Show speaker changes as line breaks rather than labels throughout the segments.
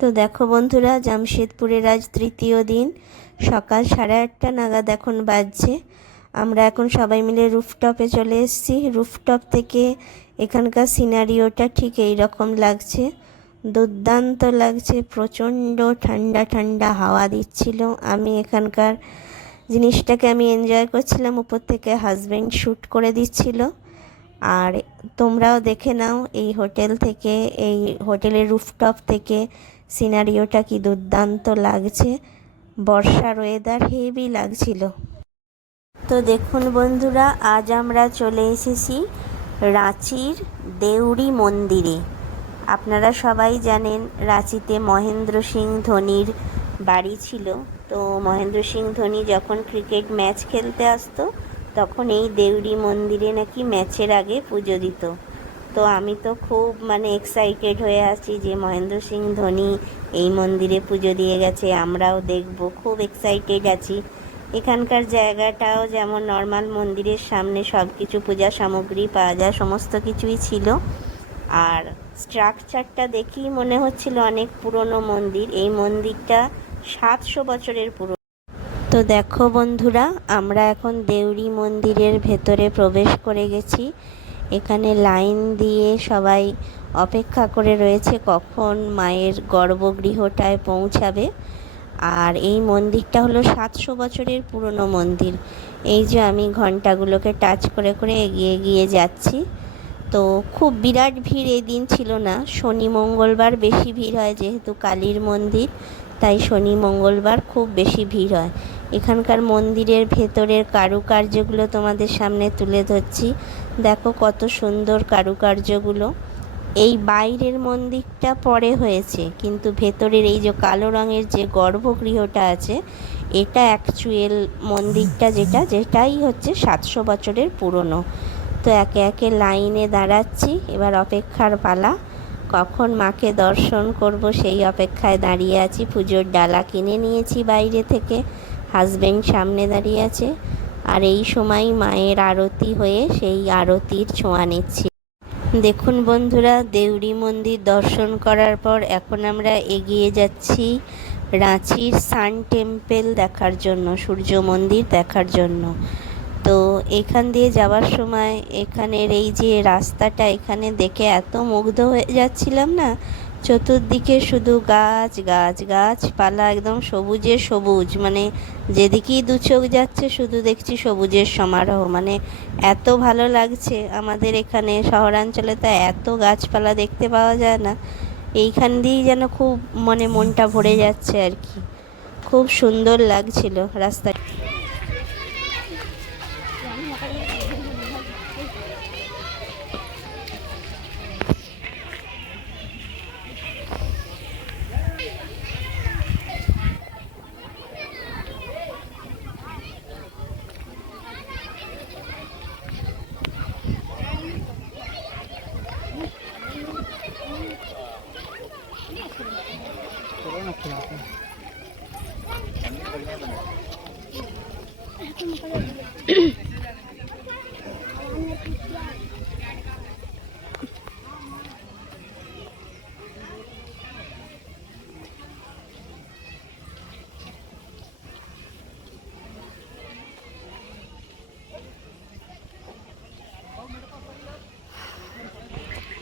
তো দেখো বন্ধুরা, জামশেদপুরের আজ তৃতীয় দিন। সকাল সাড়ে আটটা নাগাদ এখন বাজছে। আমরা এখন সবাই মিলে রুফটপে চলে এসেছি। রুফটপ থেকে এখানকার সিনারিওটা ঠিক এই রকম লাগছে। দুর্দান্ত লাগছে, প্রচণ্ড ঠান্ডা ঠান্ডা হাওয়া দিচ্ছিল। আমি এখানকার জিনিসটাকে আমি এনজয় করছিলাম, উপর থেকে হাজব্যান্ড শ্যুট করে দিচ্ছিল। আর তোমরাও দেখে নাও, এই হোটেল থেকে, এই হোটেলের রুফটপ থেকে সিনারিওটা কি দুর্দান্ত লাগছে? বর্ষার ওয়েদার হেভি লাগছিল। তো দেখুন বন্ধুরা, আজ আমরা চলে এসেছি রাঁচির দেউড়ি মন্দিরে। আপনারা সবাই জানেন, রাঁচিতে মহেন্দ্র সিং ধোনির বাড়ি ছিল। তো মহেন্দ্র সিং ধোনি যখন ক্রিকেট ম্যাচ খেলতে আসতো, তখন এই দেউড়ি মন্দিরে নাকি ম্যাচের আগে পুজো দিত। তো আমি তো খুব মানে এক্সাইটেড হয়ে আছি যে মহেন্দ্র সিং ধোনি এই মন্দিরে পুজো দিয়ে গেছে, আমরাও দেখব, খুব এক্সাইটেড আছি। এখানকার জায়গাটাও যেমন নর্মাল মন্দিরের সামনে সব কিছু পূজা সামগ্রী পাওয়া যায়, সমস্ত কিছুই ছিল। আর স্ট্রাকচারটা দেখেই মনে হচ্ছিল অনেক পুরনো মন্দির, এই মন্দিরটা সাতশো বছরের পুরো তো দেখো বন্ধুরা, আমরা এখন দেউরি মন্দিরের ভেতরে প্রবেশ করে গেছি। এখানে লাইন দিয়ে সবাই অপেক্ষা করে রয়েছে কখন মায়ের গর্ভগৃহটায় পৌঁছাবে। আর এই মন্দিরটা হলো সাতশো বছরের পুরনো মন্দির। এই যে আমি ঘন্টাগুলোকে টাচ করে করে এগিয়ে এগিয়ে যাচ্ছি। তো খুব বিরাট ভিড় এই দিন ছিল না। শনি মঙ্গলবার বেশি ভিড় হয় যেহেতু কালীর মন্দির, তাই শনি মঙ্গলবার খুব বেশি ভিড় হয়। এখানকার মন্দিরের ভেতরের কারুকার্যগুলো তোমাদের সামনে তুলে ধরছি। দেখো কত সুন্দর কারুকার্যগুলো। এই বাইরের মন্দিরটা পরে হয়েছে, কিন্তু ভেতরের এই যে কালো রঙের যে গর্ভগৃহটা আছে, এটা অ্যাকচুয়াল মন্দিরটা যেটা, যেটাই হচ্ছে সাতশো বছরের পুরনো। তো একে একে লাইনে দাঁড়াচ্ছি, এবার অপেক্ষার পালা। কখন মাকে দর্শন করব সেই অপেক্ষায় দাঁড়িয়ে আছি, পুজোর ডালা কিনে নিয়েছি বাইরে থেকে। হাজব্যান্ড সামনে দাঁড়িয়ে আছে আর এই সময় মায়ের আরতি হয়ে সেই আরতির ছোঁয়া নিচ্ছি। দেখুন বন্ধুরা, দেউরি মন্দির দর্শন করার পর এখন আমরা এগিয়ে যাচ্ছি রাঁচির সান টেম্পেল দেখার জন্য, সূর্য মন্দির দেখার জন্য। তো এখান দিয়ে যাওয়ার সময় এখানের এই যে রাস্তাটা, এখানে দেখে এত মুগ্ধ হয়ে যাচ্ছিলাম না চতুর্দিকে শুধু গাছ গাছ গাছপালা একদম সবুজে সবুজ। মানে যেদিকেই দু চোখ যাচ্ছে, শুধু দেখছি সবুজের সমারোহ। মানে এত ভালো লাগছে আমাদের এখানে শহরাঞ্চলে, তো এত গাছপালা দেখতে পাওয়া যায় না। এইখান দিয়েই যেন খুব মানে মনটা ভরে যাচ্ছে আর কি। খুব সুন্দর লাগছিল রাস্তা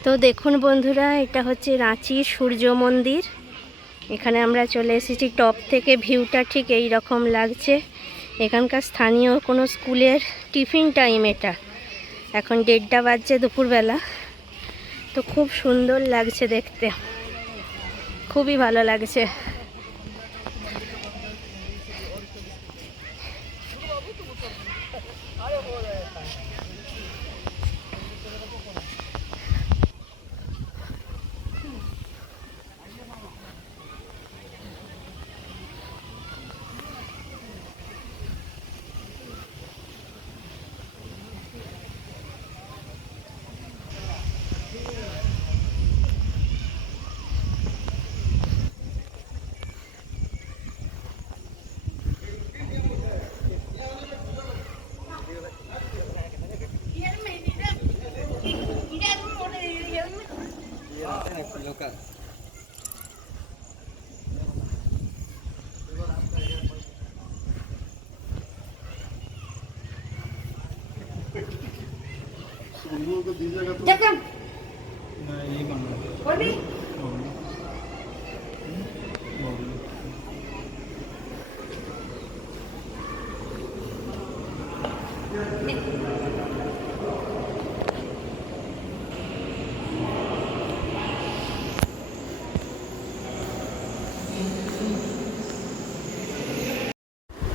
তো দেখুন বন্ধুরা এটা হচ্ছে রাঁচির সূর্য মন্দির। এখানে আমরা চলে এসেছি। টপ থেকে ভিউটা ঠিক এই রকম লাগছে। এখানকার স্থানীয় কোনো স্কুলের টিফিন টাইম এটা। এখন দেড়টা বাজছে দুপুরবেলা। তো খুব সুন্দর লাগছে দেখতে। খুবই ভালো লাগছে।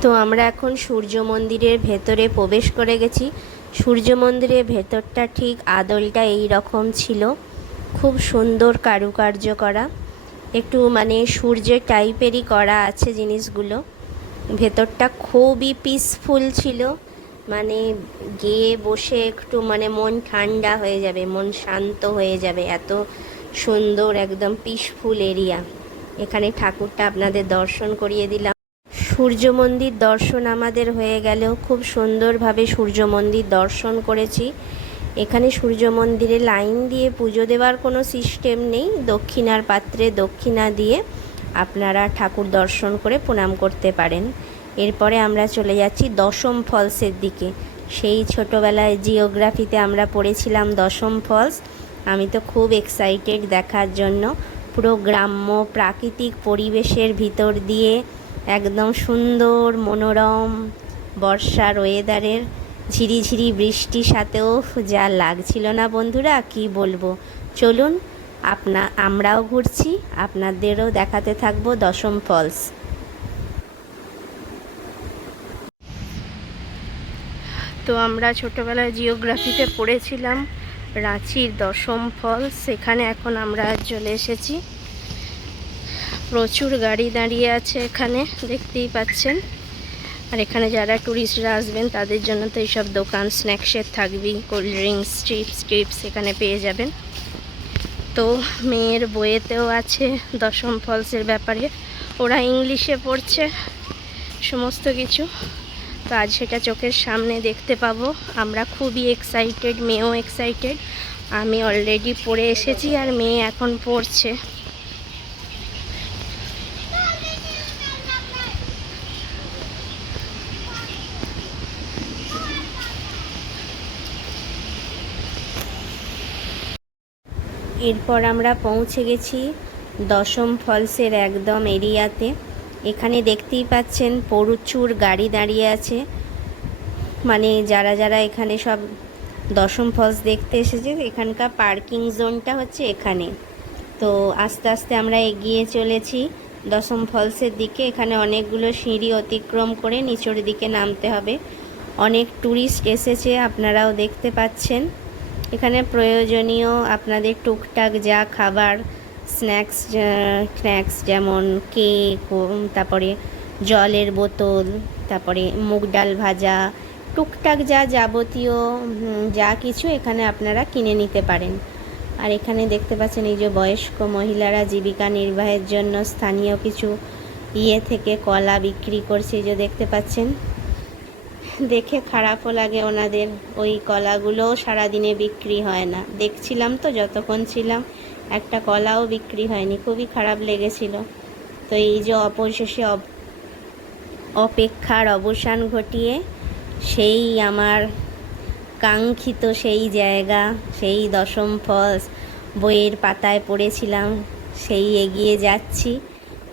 তো আমরা এখন সূর্য মন্দিরের ভেতরে প্রবেশ করে গেছি। সূর্য মন্দিরের ভেতরটা ঠিক আদলটা এই রকম ছিল। খুব সুন্দর কারুকার্য করা। একটু মানে সূর্যের টাইপেরই করা আছে জিনিসগুলো। ভেতরটা খুবই পিসফুল ছিল। মানে গিয়ে বসে একটু মানে মন ঠান্ডা হয়ে যাবে, মন শান্ত হয়ে যাবে। এত সুন্দর, একদম পিসফুল এরিয়া এখানে ঠাকুরটা আপনাদের দর্শন করিয়ে দিলাম। সূর্য মন্দির দর্শন আমাদের হয়ে গেলেও খুব সুন্দরভাবে সূর্য মন্দির দর্শন করেছি। এখানে সূর্য মন্দিরে লাইন দিয়ে পুজো দেওয়ার কোনো সিস্টেম নেই। দক্ষিণার পাত্রে দক্ষিণা দিয়ে আপনারা ঠাকুর দর্শন করে প্রণাম করতে পারেন। এরপরে আমরা চলে যাচ্ছি দশম ফলসের দিকে। সেই ছোটোবেলায় জিওগ্রাফিতে আমরা পড়েছিলাম দশম ফলস। আমি তো খুব এক্সাইটেড দেখার জন্য। পুরো গ্রাম্য প্রাকৃতিক পরিবেশের ভিতর দিয়ে একদম সুন্দর, মনোরম বর্ষার ওয়েদারের ঝিরিঝিরি বৃষ্টির সাথেও যা লাগছিল না বন্ধুরা, কি বলব? চলুন, আপনা, আমরাও ঘুরছি, আপনাদেরও দেখাতে থাকব দশম ফলস তো আমরা ছোটোবেলায় জিওগ্রাফিতে পড়েছিলাম, রাঁচির দশম ফলস সেখানে এখন আমরা চলে এসেছি। প্রচুর গাড়ি দাঁড়িয়ে আছে এখানে, দেখতেই পাচ্ছেন। আর এখানে যারা ট্যুরিস্টরা আসবেন, তাদের জন্য তো এইসব দোকান স্ন্যাক্সের থাকবেই কোল্ড ড্রিঙ্কস চিপস টিপস এখানে পেয়ে যাবেন। তো মেয়ের বইয়েতেও আছে দশম ফলসের ব্যাপারে। ওরা ইংলিশে পড়ছে, সমস্ত কিছু। তো আজ সেটা চোখের সামনে দেখতে পাবো। আমরা খুবই এক্সাইটেড মেয়েও এক্সাইটেড আমি অলরেডি পড়ে এসেছি আর মেয়ে এখন পড়ছে। এরপর আমরা পৌঁছে গেছি দশম ফলসের একদম এরিয়াতে। এখানে দেখতেই পাচ্ছেন প্রচুর গাড়ি দাঁড়িয়ে আছে। মানে যারা যারা এখানে সব দশম ফলস দেখতে এসেছে, এখানকার পার্কিং জোনটা হচ্ছে এখানে। তো আস্তে আস্তে আমরা এগিয়ে চলেছি দশম ফলসের দিকে। এখানে অনেকগুলো সিঁড়ি অতিক্রম করে নিচের দিকে নামতে হবে। অনেক ট্যুরিস্ট এসেছে, আপনারাও দেখতে পাচ্ছেন। এখানে প্রয়োজনীয় আপনাদের টুকটাক যা খাবার স্ন্যাক্স স্ন্যাক্স যেমন কেক তারপরে জলের বোতল, তারপরে মুগ ডাল ভাজা, টুকটাক যা যাবতীয় যা কিছু এখানে আপনারা কিনে নিতে পারেন। আর এখানে দেখতে পাচ্ছেন এই যে বয়স্ক মহিলারা জীবিকা নির্বাহের জন্য স্থানীয় কিছু ইয়ে থেকে কলা বিক্রি করছে যে দেখতে পাচ্ছেন। দেখে খারাপও লাগে ওনাদের। ওই কলাগুলোও সারাদিনে বিক্রি হয় না। দেখছিলাম তো, যতক্ষণ ছিলাম, একটা কলাও বিক্রি হয়নি। খুবই খারাপ লেগেছিল। তো এই যে অবশেষে অব- অপেক্ষার অবসান ঘটিয়ে সেই আমার কাঙ্ক্ষিত সেই জায়গা, সেই দশম ফলস বইয়ের পাতায় পড়েছিলাম, সেই এগিয়ে যাচ্ছি।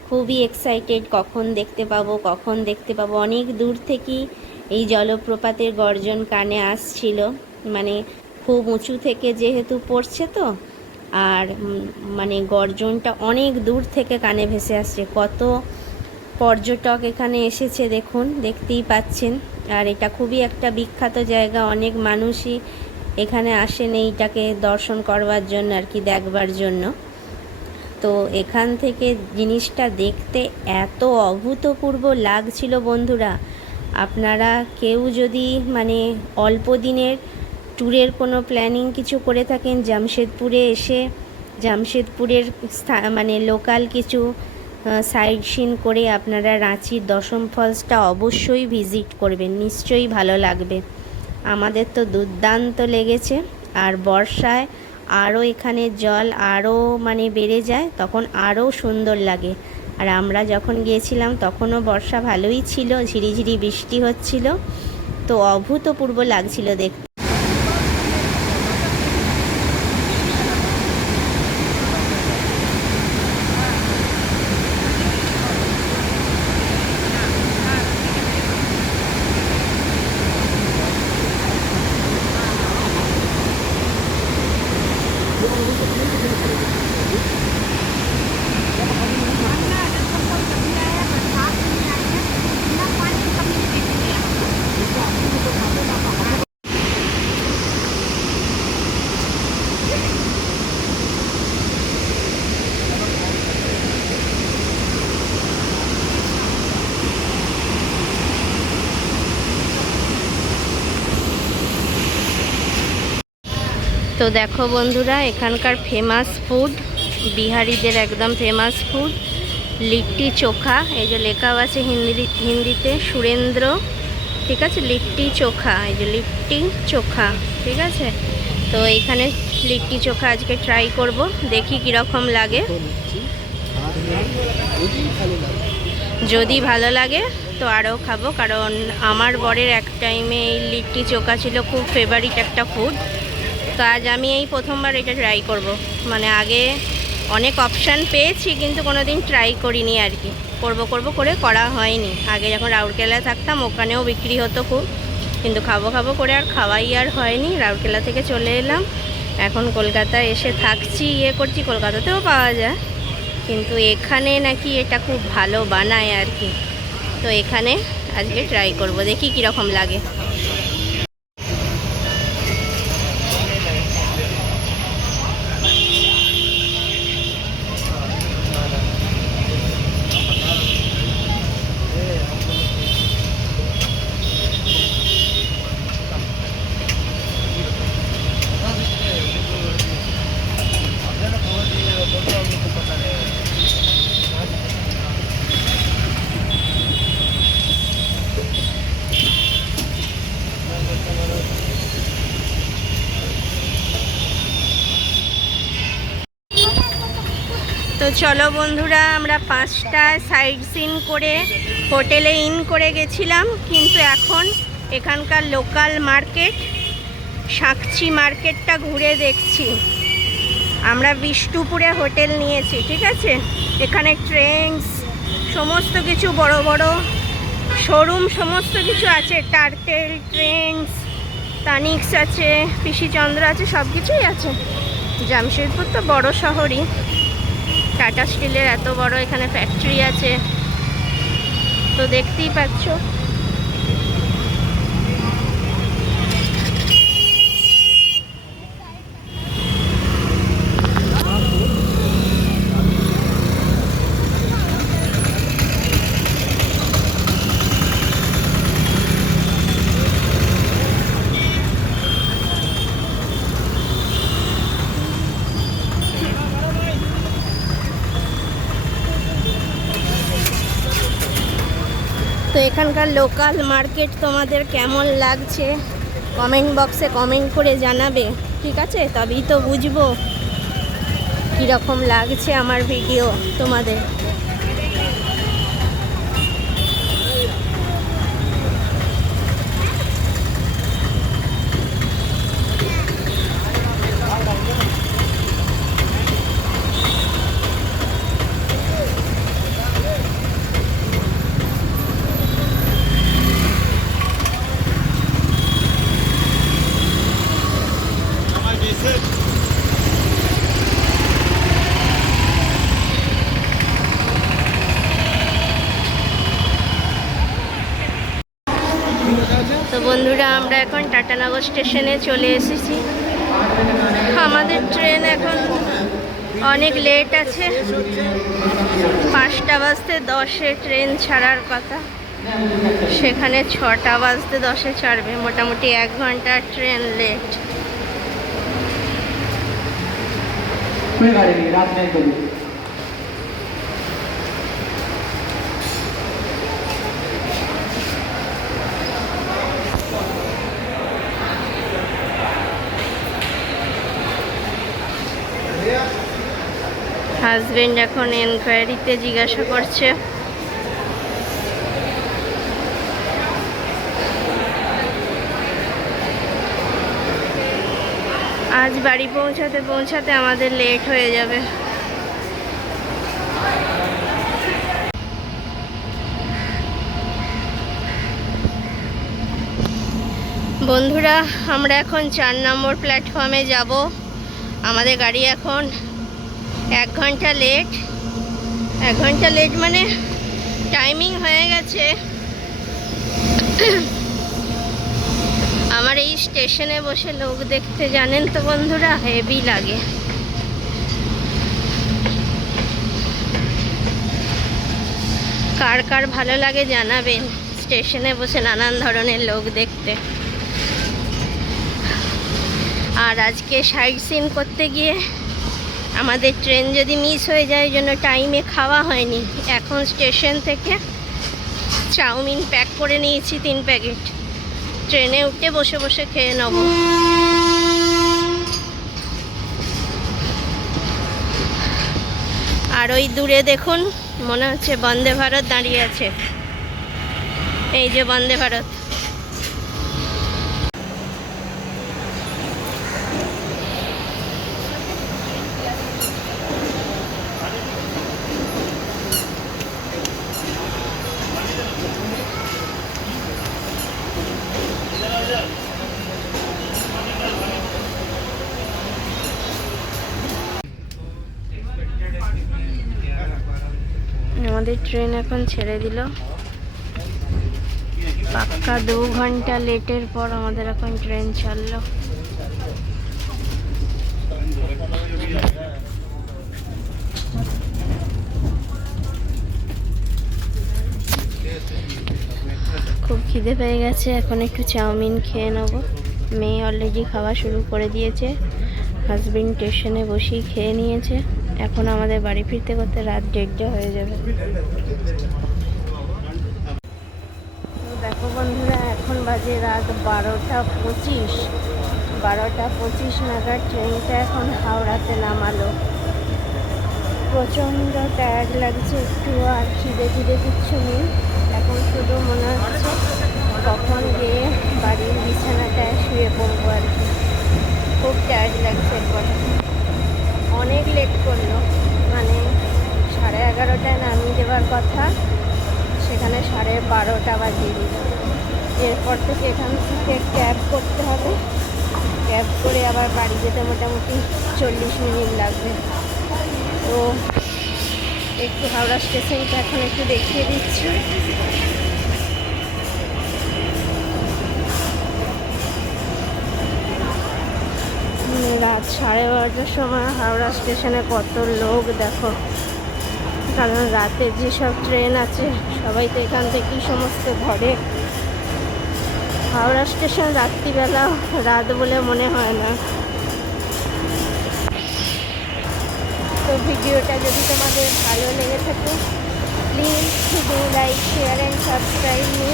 খুবই এক্সাইটেড কখন দেখতে পাবো, কখন দেখতে পাবো। অনেক দূর থেকেই এই জলপ্রপাতের গর্জন কানে আসছিল। মানে খুব উঁচু থেকে যেহেতু পড়ছে তো, আর মানে গর্জনটা অনেক দূর থেকে কানে ভেসে আসছে। কত পর্যটক এখানে এসেছে দেখুন, দেখতেই পাচ্ছেন। আর এটা খুবই একটা বিখ্যাত জায়গা, অনেক মানুষই এখানে আসেন এইটাকে দর্শন করবার জন্য আর কি, দেখবার জন্য। তো এখান থেকে জিনিসটা দেখতে এত অভূতপূর্ব লাগছিল বন্ধুরা। আপনারা কেউ যদি মানে অল্প দিনের ট্যুরের কোনো প্ল্যানিং কিছু করে থাকেন, জামশেদপুরে এসে জামশেদপুরের মানে লোকাল কিছু সাইড সিন করে আপনারা রাঁচির দশম ফলসটা অবশ্যই ভিজিট করবেন, নিশ্চয়ই ভালো লাগবে। আমাদের তো দুর্দান্ত লেগেছে, আর বর্ষায় আরও এখানে জল আরও মানে বেড়ে যায়, তখন আরও সুন্দর লাগে। আর আমরা যখন গিয়েছিলাম, তখনও বর্ষা ভালোই ছিল, ঝিরিঝিরি বৃষ্টি হচ্ছিল। তো অভূতপূর্ব লাগছিল দেখতে। তো দেখো বন্ধুরা, এখানকার ফেমাস ফুড বিহারিদের একদম ফেমাস ফুড লিট্টি চোখা, এই যে লেখাও আছে হিন্দি হিন্দিতে, সুরেন্দ্র, ঠিক আছে? লিট্টি চোখা, এই যে লিট্টি চোখা, ঠিক আছে? তো এখানে লিট্টি চোখা আজকে ট্রাই করব, দেখি কীরকম লাগে। যদি ভালো লাগে, তো আরও খাব, কারণ আমার বরের এক টাইমে এই লিট্টি চোখা ছিল খুব ফেভারিট একটা ফুড তো আজ আমি এই প্রথমবার এটা ট্রাই করব। মানে আগে অনেক অপশান পেয়েছি, কিন্তু কোনো দিন ট্রাই করিনি আর কি। করব করব করে করা হয়নি। আগে যখন রাউরকেলায় থাকতাম, ওখানেও বিক্রি হতো খুব। কিন্তু খাব খাব করে আর খাওয়াই আর হয়নি। রাউরকেলা থেকে চলে এলাম। এখন কলকাতায় এসে থাকছি ইয়ে করছি। কলকাতাতেও পাওয়া যায়। কিন্তু এখানে নাকি এটা খুব ভালো বানায় আর কি। তো এখানে আজকে ট্রাই করব। দেখি কীরকম লাগে। তো চলো বন্ধুরা, আমরা পাঁচটা সাইড সিন করে হোটেলে ইন করে গেছিলাম, কিন্তু এখন এখানকার লোকাল মার্কেট সাকচি মার্কেটটা ঘুরে দেখছি। আমরা বিষ্ণুপুরে হোটেল নিয়েছি, ঠিক আছে? এখানে ট্রেন্স সমস্ত কিছু বড় বড় শোরুম সমস্ত কিছু আছে। টার্টেল ট্রেন্স তানিক্স আছে, পিসিচন্দ্র আছে সব কিছুই আছে। জামশেদপুর তো বড় শহরই। টাটা স্টিলের এত বড় এখানে ফ্যাক্টরি আছে। তো দেখতেই পাচ্ছ। তো এখানকার লোকাল মার্কেট তোমাদের কেমন লাগছে? কমেন্ট বক্সে কমেন্ট করে জানাবে, ঠিক আছে? তবেই তো বুঝব কীরকম লাগছে আমার ভিডিও তোমাদের তো বন্ধুরা, আমরা এখন টাটানগর স্টেশনে চলে এসেছি। আমাদের ট্রেন এখন অনেক লেট আছে। পাঁচটা বাজতে দশে ট্রেন ছাড়ার কথা। সেখানে ছটা বাজতে দশে ছাড়বে। মোটামুটি এক ঘণ্টার ট্রেন লেট। হাজবেন্ড এখন এনকোয়ারিতে জিজ্ঞাসা করছে। আজ বাড়ি পৌঁছাতে পৌঁছাতে আমাদের লেট হয়ে যাবে। বন্ধুরা, আমরা এখন চার নম্বর প্ল্যাটফর্মে যাব। আমাদের গাড়ি এখন এক ঘণ্টা লেট এক ঘণ্টা লেট মানে টাইমিং হয়ে গেছে। আমার এই স্টেশনে বসে লোক দেখতে জানেন তো বন্ধুরা? হেভি লাগে। কার কার ভালো লাগে জানাবেন। স্টেশনে বসে নানান ধরনের লোক দেখতে। আর আজকে সাইড সিন করতে গিয়ে আমাদের ট্রেন যদি মিস হয়ে যায় জন্য টাইমে খাওয়া হয়নি। এখন স্টেশন থেকে চাউমিন প্যাক করে নিয়েছি তিন প্যাকেট। ট্রেনে উঠে বসে বসে খেয়ে নেব। আর ওই দূরে দেখুন, মনে হচ্ছে বন্দে ভারত দাঁড়িয়ে আছে। এই যে বন্দে ভারত আমাদের ট্রেন এখন ছেড়ে দিল। পাক্কা দু ঘণ্টা লেটের পর আমাদের এখন ট্রেন ছাড়লো। খুব খিদে পেয়ে গেছে, এখন একটু চাউমিন খেয়ে নেব। মেয়ে অলরেডি খাওয়া শুরু করে দিয়েছে হাজবেন্ড স্টেশনে বসেই খেয়ে নিয়েছে। এখন আমাদের বাড়ি ফিরতে করতে রাত দেড়টা হয়ে যাবে। দেখো বন্ধুরা, এখন বাজে রাত বারোটা পঁচিশ। বারোটা পঁচিশ নাগাদ ট্রেনটা এখন হাওড়াতে নামালো। প্রচণ্ড টায়ার্ড লাগছে একটু আর খিদে খিদে কিচ্ছু নেই। এখন শুধু মনে হচ্ছে কখন গিয়ে বাড়ির বিছানাটায় শুয়ে পড়ব আর কি খুব টায়ার্ড লাগছে এরপর অনেক লেট করল। মানে সাড়ে এগারোটায় নামিয়ে দেওয়ার কথা, সেখানে সাড়ে বারোটা বাজিয়ে দিল। এরপর থেকে এখান থেকে ক্যাব করতে হবে। ক্যাব করে আবার বাড়ি যেতে মোটামুটি চল্লিশ মিনিট লাগবে। তো একটু হাওড়া স্টেশনটা এখন একটু দেখিয়ে দিচ্ছি। রাত সাড়ে বারোটার সময় হাওড়া স্টেশনে কত লোক, দেখো। কারণ রাতে যেসব ট্রেন আছে, সবাই তো এখান থেকেই সমস্ত ধরে হাওড়া স্টেশন রাত্রিবেলা রাত বলে মনে হয় না। তো ভিডিওটা যদি তোমাদের ভালো লেগে থাকে please do like share and subscribe me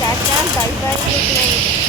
tata bye bye good night